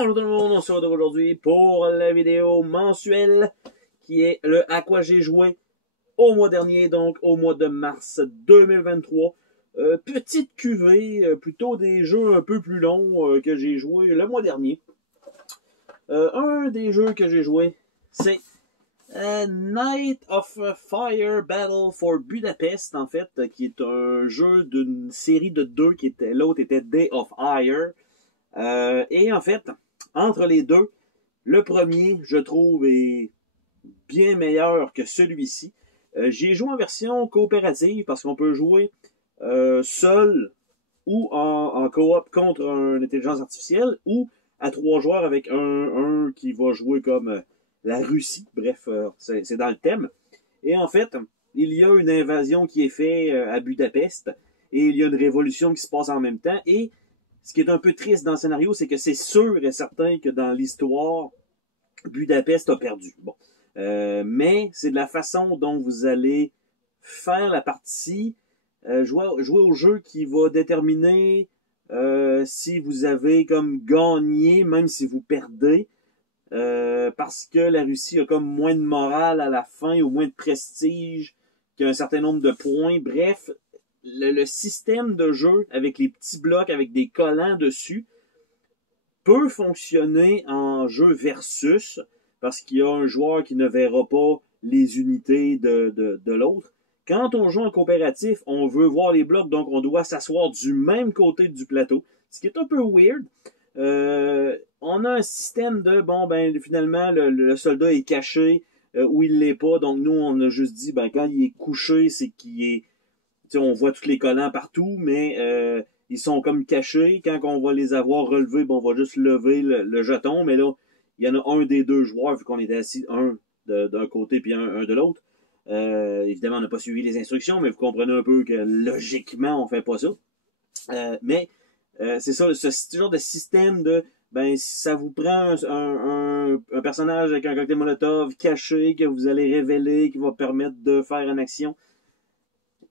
Bonjour tout le monde, on se retrouve aujourd'hui pour la vidéo mensuelle qui est le à quoi j'ai joué au mois dernier, donc au mois de mars 2023. Petite cuvée, plutôt des jeux un peu plus longs que j'ai joué le mois dernier. Un des jeux que j'ai joué, c'est Night of Fire Battle for Budapest, en fait, qui est un jeu d'une série de deux, l'autre était Day of Fire. Et en fait, entre les deux, le premier, je trouve, est bien meilleur que celui-ci. J'ai joué en version coopérative parce qu'on peut jouer seul ou en coop contre une intelligence artificielle ou à 3 joueurs avec un qui va jouer comme la Russie. Bref, c'est dans le thème. Et en fait, il y a une invasion qui est faite à Budapest et il y a une révolution qui se passe en même temps. Et ce qui est un peu triste dans le scénario, c'est que c'est sûr et certain que dans l'histoire, Budapest a perdu. Bon. Mais c'est de la façon dont vous allez faire la partie, jouer au jeu qui va déterminer si vous avez comme gagné, même si vous perdez, parce que la Russie a comme moins de morale à la fin ou moins de prestige qu'un certain nombre de points. Bref, le système de jeu avec les petits blocs, avec des collants dessus, peut fonctionner en jeu versus, parce qu'il y a un joueur qui ne verra pas les unités de l'autre. Quand on joue en coopératif, on veut voir les blocs, donc on doit s'asseoir du même côté du plateau, ce qui est un peu weird. On a un système de, bon, ben finalement, le soldat est caché ou il l'est pas, donc nous, on a juste dit, ben quand il est couché, c'est qu'il est... on voit tous les collants partout, mais ils sont comme cachés. Quand on va les avoir relevés, bon, on va juste lever le jeton. Mais là, il y en a un des deux joueurs, vu qu'on était assis un d'un côté puis un de l'autre. Évidemment, on n'a pas suivi les instructions, mais vous comprenez un peu que logiquement, on fait pas ça. Mais c'est ça, ce genre de système de, ben, si ça vous prend un personnage avec un cocktail Molotov caché que vous allez révéler, qui va permettre de faire une action.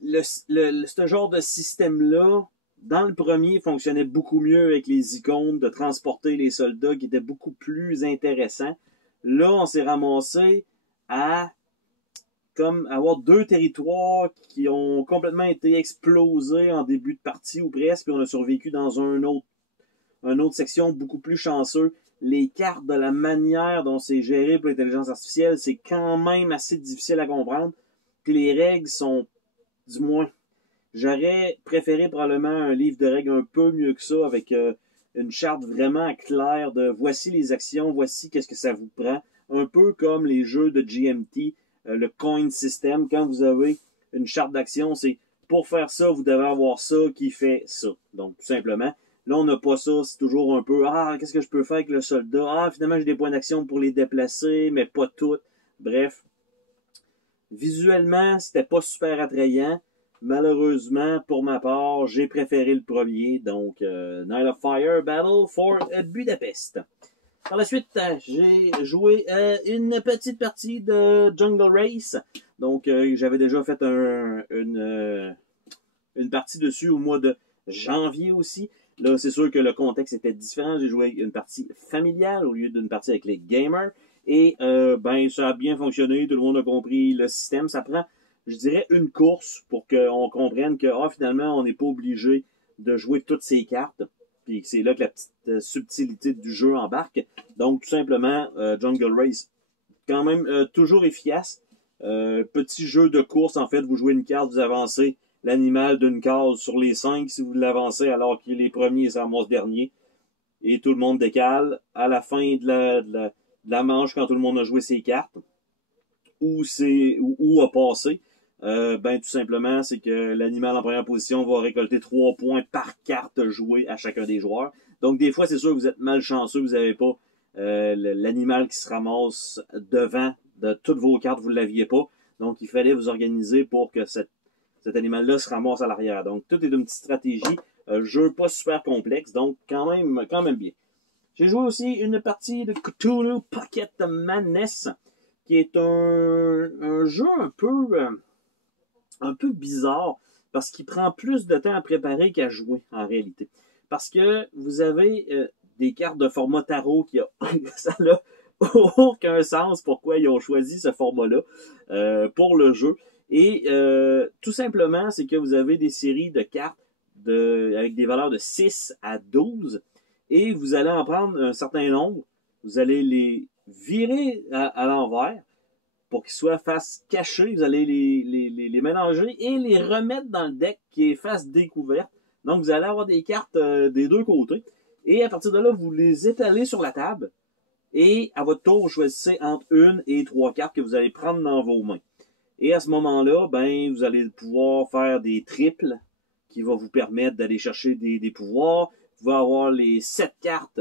Ce genre de système-là, dans le premier, fonctionnait beaucoup mieux avec les icônes de transporter les soldats, qui étaient beaucoup plus intéressants. Là, on s'est ramassé à comme avoir deux territoires qui ont complètement été explosés en début de partie ou presque, puis on a survécu dans une autre section beaucoup plus chanceux. Les cartes, de la manière dont c'est géré pour l'intelligence artificielle, c'est quand même assez difficile à comprendre. Puis les règles sont, du moins, j'aurais préféré probablement un livre de règles un peu mieux que ça, avec une charte vraiment claire de voici les actions, voici qu'est-ce que ça vous prend. Un peu comme les jeux de GMT, le coin system. Quand vous avez une charte d'action, c'est pour faire ça, vous devez avoir ça qui fait ça. Donc, tout simplement. Là, on n'a pas ça. C'est toujours un peu, qu'est-ce que je peux faire avec le soldat? Finalement, j'ai des points d'action pour les déplacer, mais pas toutes. Bref. Visuellement, c'était pas super attrayant. Malheureusement, pour ma part, j'ai préféré le premier. Donc, Night of Fire Battle for Budapest. Par la suite, j'ai joué une petite partie de Jungle Race. Donc, j'avais déjà fait une partie dessus au mois de janvier aussi. Là, c'est sûr que le contexte était différent. J'ai joué une partie familiale au lieu d'une partie avec les gamers. Et ben, ça a bien fonctionné. Tout le monde a compris le système. Ça prend, je dirais, une course pour qu'on comprenne que finalement, on n'est pas obligé de jouer toutes ces cartes. Puis c'est là que la petite subtilité du jeu embarque. Donc, tout simplement, Jungle Race, quand même toujours efficace. Petit jeu de course, en fait, vous jouez une carte, vous avancez l'animal d'une case sur les 5 si vous l'avancez alors qu'il est premier et ça ramasse dernier. Et tout le monde décale. À la fin de la manche, quand tout le monde a joué ses cartes, ou a passé, ben tout simplement, c'est que l'animal en première position va récolter 3 points par carte jouée à chacun des joueurs. Donc des fois, c'est sûr que vous êtes malchanceux, vous n'avez pas l'animal qui se ramasse devant de toutes vos cartes, vous ne l'aviez pas. Donc il fallait vous organiser pour que cet animal-là se ramasse à l'arrière. Donc tout est une petite stratégie. Jeu pas super complexe, donc quand même bien. J'ai joué aussi une partie de Cthulhu Pocket Madness, qui est un jeu un peu bizarre, parce qu'il prend plus de temps à préparer qu'à jouer, en réalité. Parce que vous avez des cartes de format tarot qui a ça n'a aucun sens pourquoi ils ont choisi ce format-là pour le jeu. Et tout simplement, c'est que vous avez des séries de cartes avec des valeurs de 6 à 12 et vous allez en prendre un certain nombre. Vous allez les virer à l'envers pour qu'ils soient face cachée. Vous allez les mélanger et les remettre dans le deck qui est face découverte. Donc, vous allez avoir des cartes des deux côtés. Et à partir de là, vous les étalez sur la table. Et à votre tour, vous choisissez entre 1 et 3 cartes que vous allez prendre dans vos mains. Et à ce moment-là, ben, vous allez pouvoir faire des triples qui vont vous permettre d'aller chercher des pouvoirs. Vous pouvez avoir les 7 cartes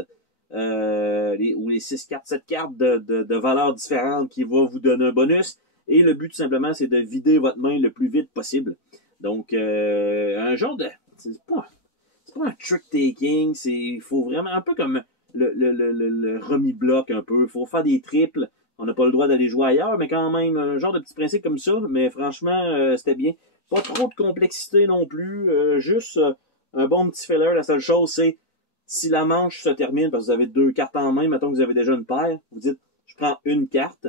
ou les 6 cartes, 7 cartes de valeurs différentes qui vont vous donner un bonus. Et le but, tout simplement, c'est de vider votre main le plus vite possible. Donc, un genre de... C'est pas un trick-taking, il faut vraiment, un peu comme le remis-bloc un peu. Il faut faire des triples. On n'a pas le droit d'aller jouer ailleurs, mais quand même, un genre de petit principe comme ça. Mais franchement, c'était bien. Pas trop de complexité non plus. Juste un bon petit filler. La seule chose, c'est si la manche se termine, parce que vous avez 2 cartes en main, mettons que vous avez déjà une paire, vous dites, je prends une carte.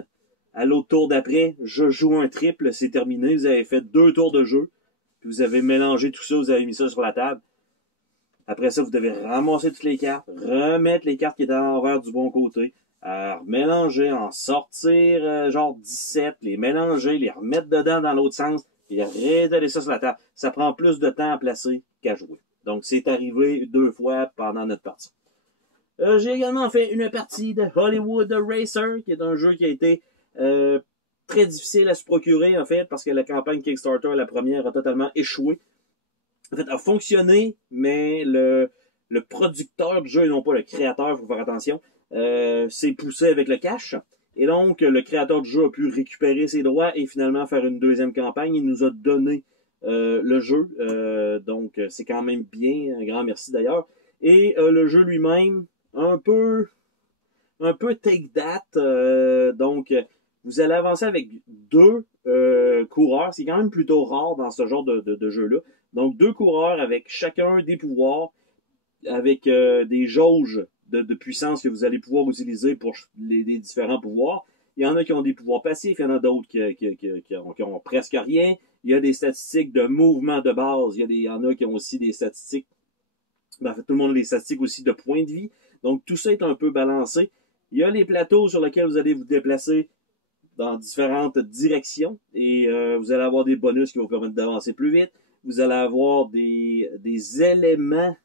À l'autre tour d'après, je joue un triple, c'est terminé. Vous avez fait 2 tours de jeu. Puis vous avez mélangé tout ça, vous avez mis ça sur la table. Après ça, vous devez ramasser toutes les cartes, remettre les cartes qui étaient à l'envers du bon côté, mélanger, en sortir genre 17, les mélanger, les remettre dedans dans l'autre sens, et réétaler ça sur la table. Ça prend plus de temps à placer qu'à jouer. Donc, c'est arrivé 2 fois pendant notre partie. J'ai également fait une partie de Hollywood Racer, qui est un jeu qui a été très difficile à se procurer, en fait, parce que la campagne Kickstarter, la première, a totalement échoué. En fait, a fonctionné, mais le producteur du jeu, et non pas le créateur, il faut faire attention, s'est poussé avec le cash. Et donc, le créateur du jeu a pu récupérer ses droits et finalement faire une deuxième campagne. Il nous a donné le jeu. Donc, c'est quand même bien. Un grand merci d'ailleurs. Et le jeu lui-même, un peu take that. Donc, vous allez avancer avec 2 coureurs. C'est quand même plutôt rare dans ce genre de jeu-là. Donc, 2 coureurs avec chacun des pouvoirs, avec des jauges de puissance que vous allez pouvoir utiliser pour les différents pouvoirs. Il y en a qui ont des pouvoirs passifs, il y en a d'autres qui ont presque rien. Il y a des statistiques de mouvement de base. Il y en a qui ont aussi des statistiques, en fait, tout le monde a des statistiques aussi de points de vie. Donc, tout ça est un peu balancé. Il y a les plateaux sur lesquels vous allez vous déplacer dans différentes directions et vous allez avoir des bonus qui vont vous permettre d'avancer plus vite. Vous allez avoir des éléments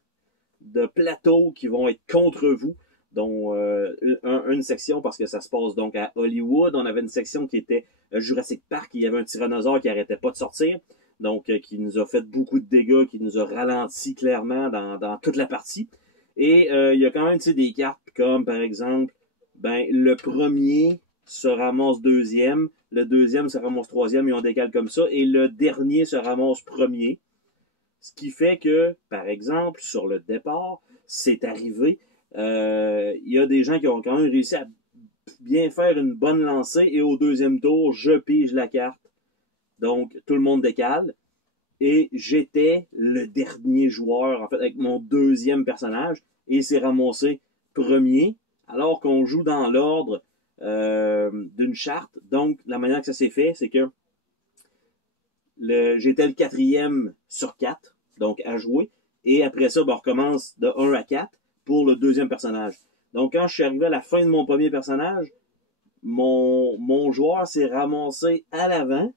de plateau qui vont être contre vous, dont une section, parce que ça se passe donc à Hollywood. On avait une section qui était Jurassic Park, il y avait un tyrannosaure qui n'arrêtait pas de sortir, donc qui nous a fait beaucoup de dégâts, qui nous a ralenti clairement dans toute la partie. Et il y a quand même des cartes comme, par exemple, ben le premier se ramasse deuxième, le deuxième se ramasse troisième, et on décale comme ça, et le dernier se ramasse premier. Ce qui fait que, par exemple, sur le départ, c'est arrivé, il y a des gens qui ont quand même réussi à bien faire une bonne lancée, et au deuxième tour, je pige la carte. Donc, tout le monde décale, et j'étais le dernier joueur, en fait, avec mon deuxième personnage, et c'est ramassé premier, alors qu'on joue dans l'ordre d'une charte. Donc, la manière que ça s'est fait, c'est que j'étais le 4e sur 4, donc à jouer. Et après ça, ben, on recommence de 1 à 4 pour le deuxième personnage. Donc, quand je suis arrivé à la fin de mon premier personnage, mon joueur s'est ramassé à l'avant.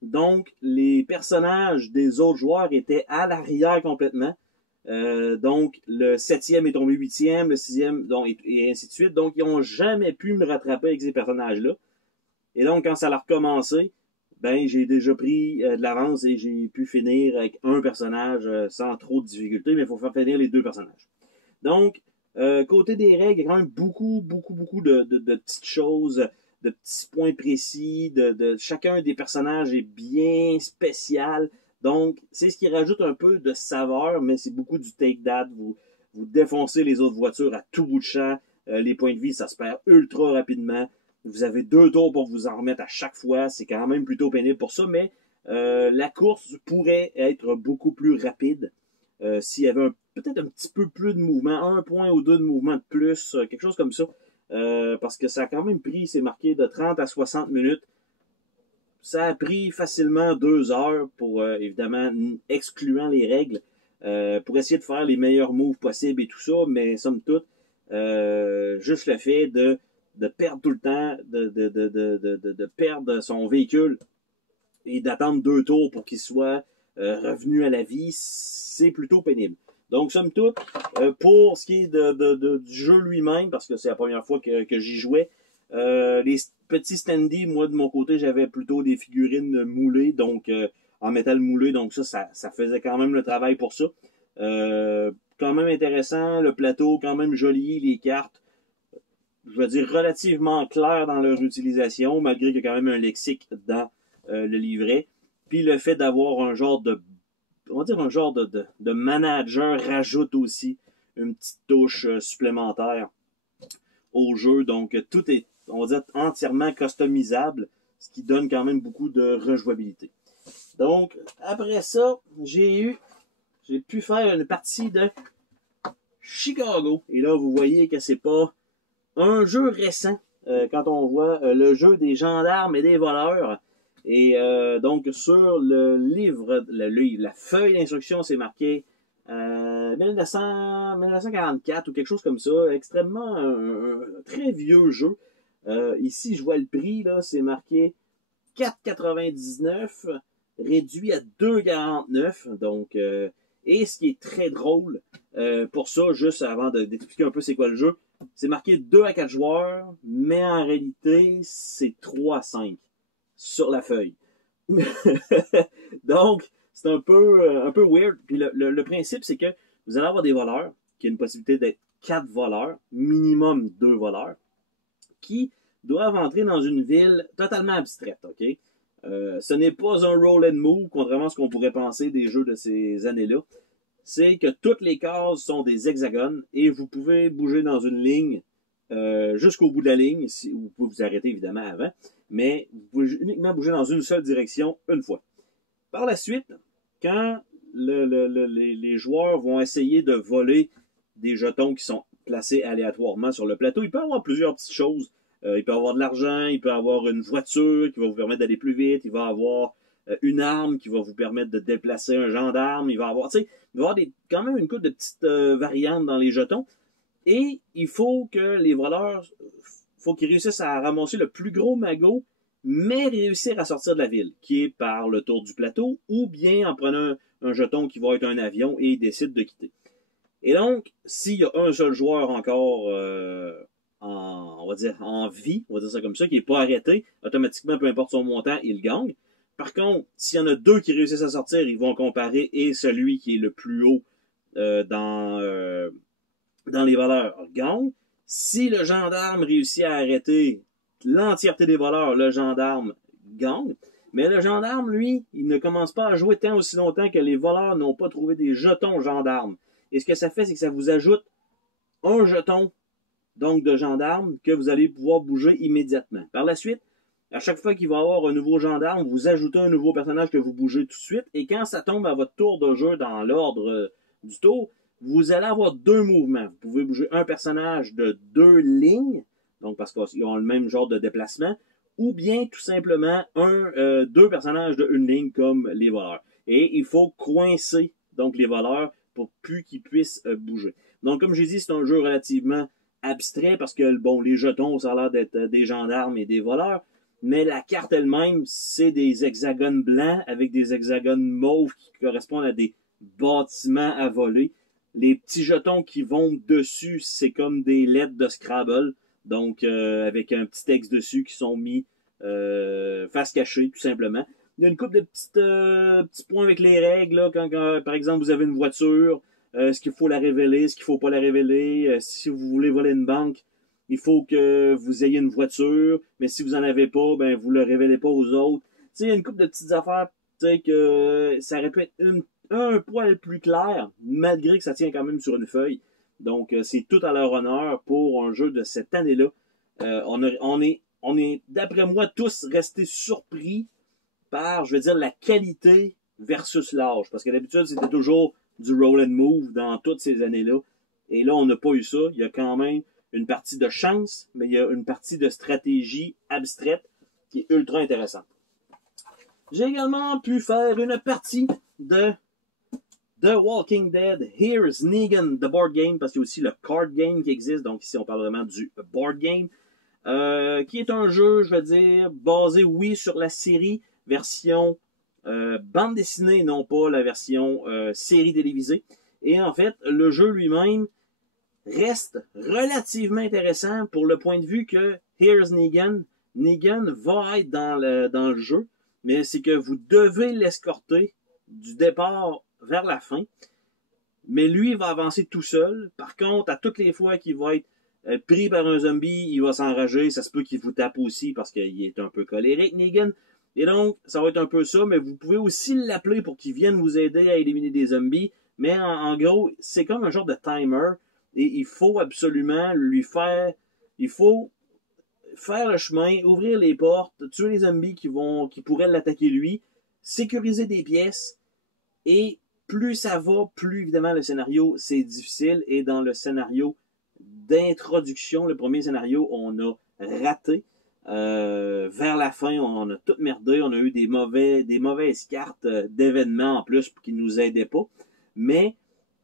Donc, les personnages des autres joueurs étaient à l'arrière complètement. Donc, le 7e est tombé 8e, le 6e, donc, et ainsi de suite. Donc, ils n'ont jamais pu me rattraper avec ces personnages-là. Et donc, quand ça a recommencé, ben, j'ai déjà pris de l'avance et j'ai pu finir avec un personnage sans trop de difficultés, mais il faut faire finir les 2 personnages. Donc, côté des règles, il y a quand même beaucoup de petites choses, de petits points précis, chacun des personnages est bien spécial. Donc, c'est ce qui rajoute un peu de saveur, mais c'est beaucoup du take-that. Vous défoncez les autres voitures à tout bout de champ. Les points de vie, ça se perd ultra rapidement. Vous avez 2 tours pour vous en remettre à chaque fois. C'est quand même plutôt pénible pour ça, mais la course pourrait être beaucoup plus rapide s'il y avait peut-être un petit peu plus de mouvement, 1 point ou 2 de mouvement de plus, quelque chose comme ça. Parce que ça a quand même pris, c'est marqué de 30 à 60 minutes. Ça a pris facilement 2 heures pour, évidemment, excluant les règles, pour essayer de faire les meilleurs moves possibles et tout ça, mais somme toute, juste le fait de perdre tout le temps, de perdre son véhicule et d'attendre 2 tours pour qu'il soit revenu à la vie, c'est plutôt pénible. Donc, somme toute, pour ce qui est du jeu lui-même, parce que c'est la première fois que j'y jouais, les petits standees, moi, de mon côté, j'avais plutôt des figurines moulées, donc en métal moulé, donc ça faisait quand même le travail pour ça. Quand même intéressant, le plateau, quand même joli, les cartes, je veux dire, relativement claires dans leur utilisation, malgré qu'il y a quand même un lexique dans le livret. Puis le fait d'avoir un genre de manager rajoute aussi une petite touche supplémentaire au jeu. Donc, tout est, on va dire, entièrement customisable, ce qui donne quand même beaucoup de rejouabilité. Donc, après ça, j'ai pu faire une partie de Chicago. Et là, vous voyez que c'est pas un jeu récent quand on voit le jeu des gendarmes et des voleurs. Et donc, sur le livre, la feuille d'instruction, c'est marqué 1944 ou quelque chose comme ça. Extrêmement un très vieux jeu. Ici, je vois le prix, là, c'est marqué 4,99 réduit à 2,49. Donc, et ce qui est très drôle, pour ça, juste avant d'expliquer un peu c'est quoi le jeu, c'est marqué 2 à 4 joueurs, mais en réalité, c'est 3 à 5 sur la feuille. Donc, c'est un peu weird. Puis le principe, c'est que vous allez avoir des voleurs, qui ont une possibilité d'être 4 voleurs, minimum 2 voleurs, qui doivent entrer dans une ville totalement abstraite, OK? Ce n'est pas un roll and move, contrairement à ce qu'on pourrait penser des jeux de ces années-là. C'est que toutes les cases sont des hexagones et vous pouvez bouger dans une ligne jusqu'au bout de la ligne. Vous pouvez vous arrêter évidemment avant, mais vous pouvez uniquement bouger dans une seule direction une fois. Par la suite, quand les joueurs vont essayer de voler des jetons qui sont placés aléatoirement sur le plateau, il peut y avoir plusieurs petites choses. Il peut y avoir de l'argent, il peut y avoir une voiture qui va vous permettre d'aller plus vite, il va y avoir une arme qui va vous permettre de déplacer un gendarme, il va y avoir quand même une couple de petites variantes dans les jetons. Et il faut que les voleurs, faut qu'ils réussissent à ramasser le plus gros magot, mais réussir à sortir de la ville, qui est par le tour du plateau, ou bien en prenant un jeton qui va être un avion et ils décident de quitter. Et donc, s'il y a un seul joueur encore en vie, on va dire ça comme ça, qui n'est pas arrêté, automatiquement, peu importe son montant, il gagne. Par contre, s'il y en a 2 qui réussissent à sortir, ils vont comparer et celui qui est le plus haut dans les voleurs gagne. Si le gendarme réussit à arrêter l'entièreté des voleurs, le gendarme gagne. Mais le gendarme, lui, il ne commence pas à jouer tant aussi longtemps que les voleurs n'ont pas trouvé des jetons gendarmes. Et ce que ça fait, c'est que ça vous ajoute un jeton donc de gendarme que vous allez pouvoir bouger immédiatement. Par la suite, à chaque fois qu'il va y avoir un nouveau gendarme, vous ajoutez un nouveau personnage que vous bougez tout de suite. Et quand ça tombe à votre tour de jeu dans l'ordre du tour, vous allez avoir 2 mouvements. Vous pouvez bouger un personnage de 2 lignes, donc parce qu'ils ont le même genre de déplacement, ou bien tout simplement 2 personnages de 1 ligne comme les voleurs. Et il faut coincer donc les voleurs pour plus qu'ils puissent bouger. Donc comme j'ai dit, c'est un jeu relativement abstrait parce que bon, les jetons, ça a l'air d'être des gendarmes et des voleurs, mais la carte elle-même, c'est des hexagones blancs avec des hexagones mauves qui correspondent à des bâtiments à voler. Les petits jetons qui vont dessus, c'est comme des lettres de Scrabble, donc avec un petit texte dessus qui sont mis face cachée, tout simplement. Il y a une couple de petits points avec les règles, là, quand par exemple vous avez une voiture, est-ce qu'il faut la révéler, est-ce qu'il faut pas la révéler, si vous voulez voler une banque, il faut que vous ayez une voiture, mais si vous en avez pas, ben vous le révélez pas aux autres. Tu sais, il y a une couple de petites affaires, tu sais, que ça aurait pu être un poil plus clair, malgré que ça tient quand même sur une feuille. Donc, c'est tout à leur honneur pour un jeu de cette année-là. On est, d'après moi, tous restés surpris par, je veux dire, la qualité versus l'âge. Parce que d'habitude, c'était toujours du roll and move dans toutes ces années-là. Et là, on n'a pas eu ça. Il y a quand même une partie de chance, mais il y a une partie de stratégie abstraite qui est ultra intéressante. J'ai également pu faire une partie de The Walking Dead, Here's Negan, the board game, parce qu'il y a aussi le card game qui existe, donc ici on parle vraiment du board game, qui est un jeu, je veux dire, basé, oui, sur la série, version bande dessinée, non pas la version série télévisée. Et en fait, le jeu lui-même reste relativement intéressant pour le point de vue que Here's Negan, Negan va être dans le jeu, mais c'est que vous devez l'escorter du départ vers la fin. Mais lui, il va avancer tout seul. Par contre, à toutes les fois qu'il va être pris par un zombie, il va s'enrager. Ça se peut qu'il vous tape aussi parce qu'il est un peu colérique, Negan. Et donc, ça va être un peu ça, mais vous pouvez aussi l'appeler pour qu'il vienne vous aider à éliminer des zombies. Mais en gros, c'est comme un genre de timer. Et il faut absolument lui faire... Il faut faire le chemin, ouvrir les portes, tuer les zombies qui pourraient l'attaquer lui, sécuriser des pièces, et plus ça va, plus évidemment le scénario c'est difficile, et dans le scénario d'introduction, le premier scénario, on a raté. Vers la fin, on a tout merdé, on a eu des mauvaises cartes d'événements en plus qui nous aidaient pas, mais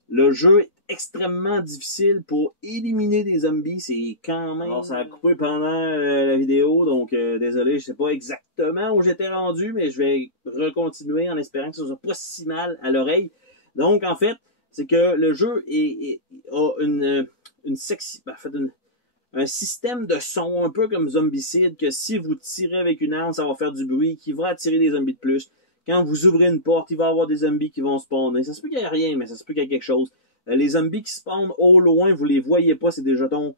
le jeu est extrêmement difficile pour éliminer des zombies, c'est quand même... Alors, ça a coupé pendant la vidéo, donc désolé, je sais pas exactement où j'étais rendu, mais je vais recontinuer en espérant que ça soit pas si mal à l'oreille. Donc, en fait, c'est que le jeu a un système de son un peu comme Zombicide, que si vous tirez avec une arme, ça va faire du bruit, qui va attirer des zombies de plus. Quand vous ouvrez une porte, il va y avoir des zombies qui vont spawner. Ça se peut qu'il n'y ait rien, mais ça se peut qu'il y ait quelque chose. Les zombies qui spawnent au loin, vous les voyez pas, c'est des jetons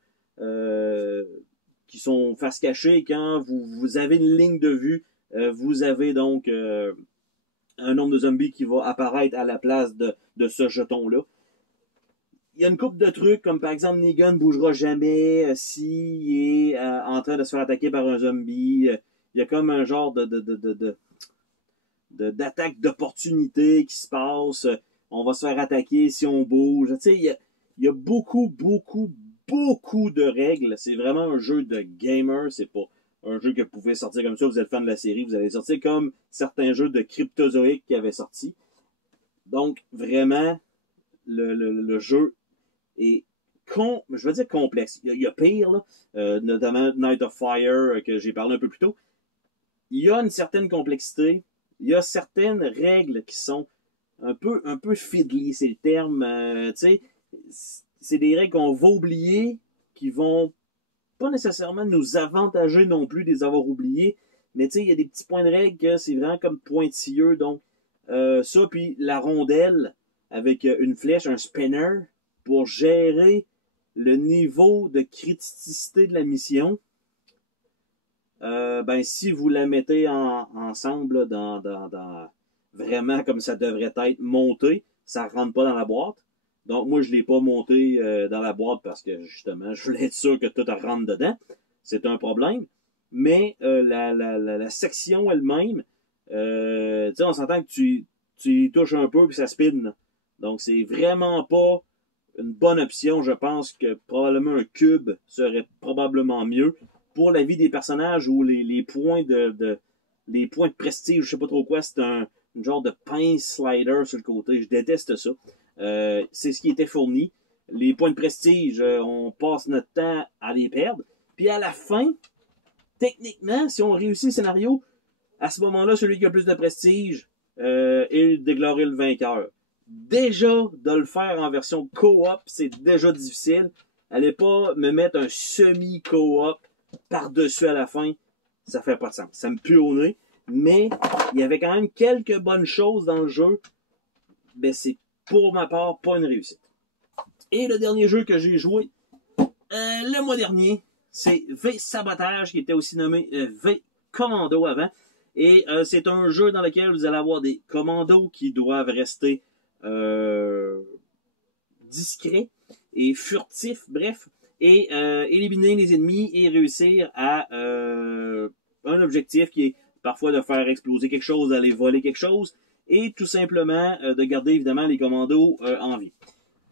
qui sont face cachée. Quand vous avez une ligne de vue, vous avez donc un nombre de zombies qui va apparaître à la place de ce jeton-là. Il y a une couple de trucs, comme par exemple, Negan ne bougera jamais s'il est en train de se faire attaquer par un zombie. Il y a comme un genre d'attaque d'opportunité qui se passe. On va se faire attaquer si on bouge. Tu sais, il y a beaucoup de règles. C'est vraiment un jeu de gamer. C'est pas un jeu que vous pouvez sortir comme ça. Vous êtes fan de la série. Vous allez sortir comme certains jeux de Cryptozoic qui avaient sorti. Donc, vraiment, le jeu est je veux dire complexe. Il y a pire, là, notamment Night of Fire, que j'ai parlé un peu plus tôt. Il y a une certaine complexité. Il y a certaines règles qui sont un peu fiddly, c'est le terme. Tu sais, c'est des règles qu'on va oublier, qui vont pas nécessairement nous avantager non plus de les avoir oubliées. Mais tu sais, il y a des petits points de règle que c'est vraiment comme pointilleux. Donc, ça, puis la rondelle avec une flèche, un spinner, pour gérer le niveau de criticité de la mission. Ben, si vous la mettez ensemble là, dans vraiment comme ça devrait être monté, ça rentre pas dans la boîte. Donc, moi, je l'ai pas monté dans la boîte parce que, justement, je voulais être sûr que tout rentre dedans. C'est un problème. Mais la section elle-même, tu sais, on s'entend que tu y touches un peu puis ça spin. Là. Donc, c'est vraiment pas une bonne option. Je pense que probablement un cube serait probablement mieux. Pour la vie des personnages ou les points les points de prestige, je sais pas trop quoi, c'est un genre de pince slider sur le côté. Je déteste ça. C'est ce qui était fourni. Les points de prestige, on passe notre temps à les perdre. Puis à la fin, techniquement, si on réussit le scénario, à ce moment-là, celui qui a le plus de prestige est déclaré le vainqueur. Déjà, de le faire en version co-op, c'est déjà difficile. Allez pas me mettre un semi-co-op par-dessus à la fin, ça fait pas de sens. Ça me pue au nez, mais il y avait quand même quelques bonnes choses dans le jeu. Ben, c'est pour ma part pas une réussite. Et le dernier jeu que j'ai joué le mois dernier, c'est V-Sabotage, qui était aussi nommé V-Commando avant. Et c'est un jeu dans lequel vous allez avoir des commandos qui doivent rester discrets et furtifs, bref, et éliminer les ennemis et réussir à un objectif qui est parfois de faire exploser quelque chose, d'aller voler quelque chose. et tout simplement de garder évidemment les commandos en vie.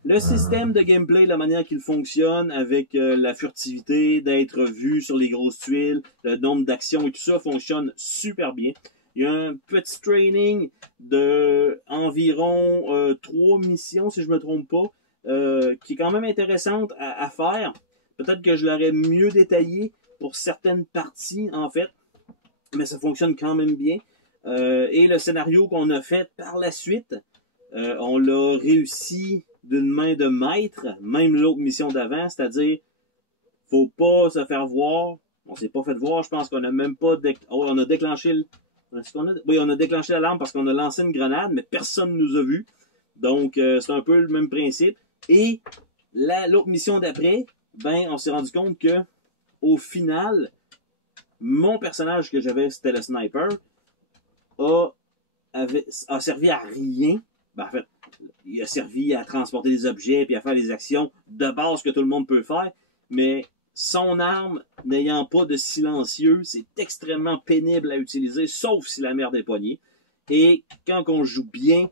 Le système de gameplay, la manière qu'il fonctionne avec la furtivité, d'être vu sur les grosses tuiles, le nombre d'actions et tout ça fonctionne super bien. Il y a un petit training de environ 3 missions, si je me trompe pas, qui est quand même intéressante à faire. Peut-être que je l'aurais mieux détaillé pour certaines parties, en fait, mais ça fonctionne quand même bien. Et le scénario qu'on a fait par la suite, on l'a réussi d'une main de maître, même l'autre mission d'avant, c'est-à-dire, faut pas se faire voir. On s'est pas fait voir, je pense qu'on a même pas... on a déclenché... Oui, on a déclenché l'alarme parce qu'on a lancé une grenade, mais personne ne nous a vus. Donc, c'est un peu le même principe. Et l'autre mission d'après, ben, on s'est rendu compte que, au final, mon personnage que j'avais, c'était le sniper, a servi à rien. Ben, en fait, il a servi à transporter des objets puis à faire les actions de base que tout le monde peut faire, mais son arme, n'ayant pas de silencieux, c'est extrêmement pénible à utiliser, sauf si la merde est pognée. Et quand on joue bien,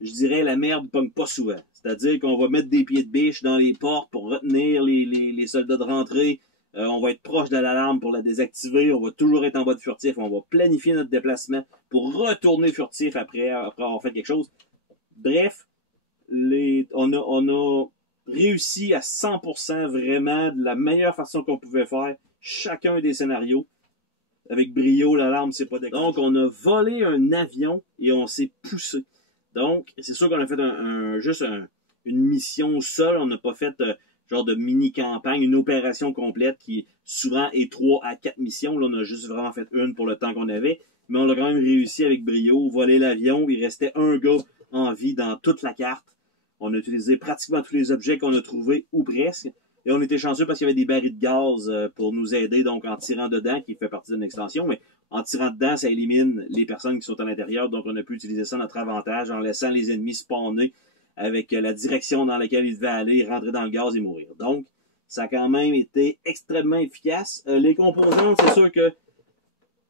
je dirais la merde ne pogne pas souvent. C'est-à-dire qu'on va mettre des pieds de biche dans les portes pour retenir les soldats de rentrée. On va être proche de l'alarme pour la désactiver. On va toujours être en mode furtif. On va planifier notre déplacement pour retourner furtif après avoir fait quelque chose. Bref, on a réussi à 100% vraiment de la meilleure façon qu'on pouvait faire chacun des scénarios. Avec brio, l'alarme s'est pas déclenchée. Donc, on a volé un avion et on s'est poussé. Donc, c'est sûr qu'on a fait juste une mission seule. On n'a pas fait genre de mini-campagne, une opération complète qui souvent est 3 à 4 missions. Là, on a juste vraiment fait une pour le temps qu'on avait. Mais on a quand même réussi avec brio, voler l'avion. Il restait un gars en vie dans toute la carte. On a utilisé pratiquement tous les objets qu'on a trouvés, ou presque. Et on était chanceux parce qu'il y avait des barils de gaz pour nous aider, donc en tirant dedans, qui fait partie d'une extension, mais en tirant dedans, ça élimine les personnes qui sont à l'intérieur, donc on a pu utiliser ça à notre avantage en laissant les ennemis spawner avec la direction dans laquelle ils devaient aller, rentrer dans le gaz et mourir. Donc, ça a quand même été extrêmement efficace. Les composantes, c'est sûr que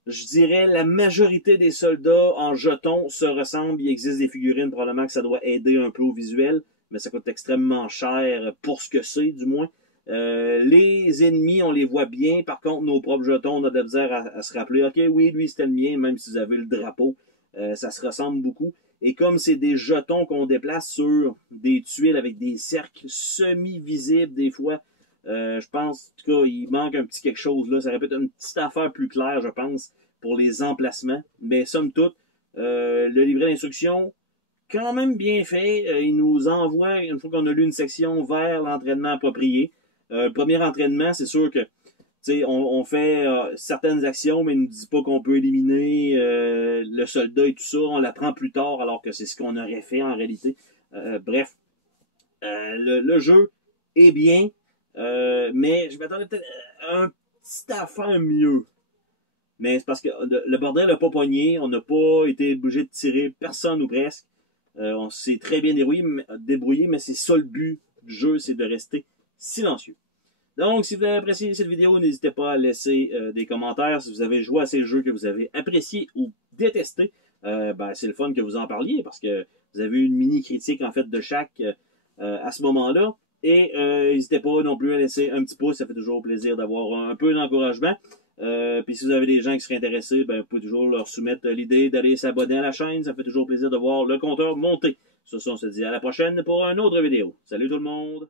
je dirais la majorité des soldats en jetons se ressemblent. Il existe des figurines, probablement que ça doit aider un peu au visuel, mais ça coûte extrêmement cher pour ce que c'est, du moins. Les ennemis, on les voit bien. Par contre, nos propres jetons, on a de la misère à se rappeler. OK, oui, lui, c'était le mien, même si vous avez le drapeau. Ça se ressemble beaucoup. Et comme c'est des jetons qu'on déplace sur des tuiles avec des cercles semi-visibles, des fois, je pense, en tout cas, il manque un petit quelque chose là. Ça répète une petite affaire plus claire, je pense, pour les emplacements. Mais somme toute, le livret d'instruction, quand même bien fait. Il nous envoie, une fois qu'on a lu une section, vers l'entraînement approprié. Le premier entraînement, c'est sûr que on fait certaines actions, mais il ne nous dit pas qu'on peut éliminer le soldat et tout ça. On l'apprend plus tard, alors que c'est ce qu'on aurait fait en réalité. Bref, le jeu est bien, mais je m'attendais peut-être à un petit affaire mieux. Mais c'est parce que le bordel n'a pas pogné, on n'a pas été obligé de tirer personne ou presque. On s'est très bien débrouillé, mais c'est ça le but du jeu, c'est de rester silencieux. Donc, si vous avez apprécié cette vidéo, n'hésitez pas à laisser des commentaires. Si vous avez joué à ces jeux que vous avez appréciés ou détestés, c'est le fun que vous en parliez parce que vous avez eu une mini-critique en fait de chaque à ce moment-là. Et n'hésitez pas non plus à laisser un petit pouce, ça fait toujours plaisir d'avoir un peu d'encouragement. Puis si vous avez des gens qui seraient intéressés, vous pouvez toujours leur soumettre l'idée d'aller s'abonner à la chaîne. Ça fait toujours plaisir de voir le compteur monter. Sur ce, on se dit à la prochaine pour une autre vidéo. Salut tout le monde!